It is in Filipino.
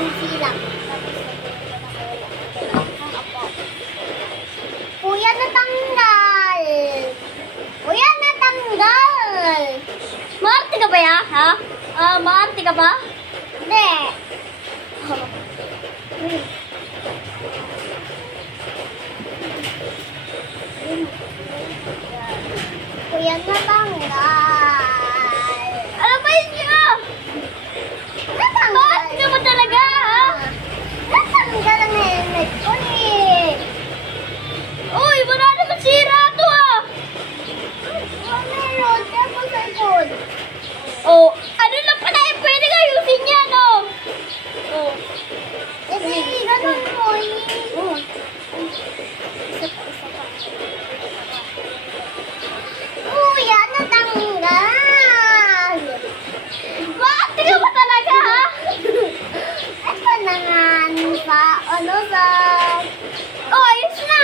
konti lang. Kuya, natanggal. Kuya, natanggal. Maarte ka ba ya? Ha? Maarte ka ba? Hindi. Kuya, natanggal. Ano ba yun niya? Natanggal. Maarte mo talaga, ha? Natanggal ang helmet ko eh. Uy, wala naman sira to, ah. Meron, kaya ko sa likod. Oh, ano lang pala eh, pwede ka ayusin yan, oh. Oh. Kasi ganun mo eh. Oh. Kuya, natanggal. Maarte ka ba talaga, ha? Ito na nga sa ano sa... Oh, ayos na.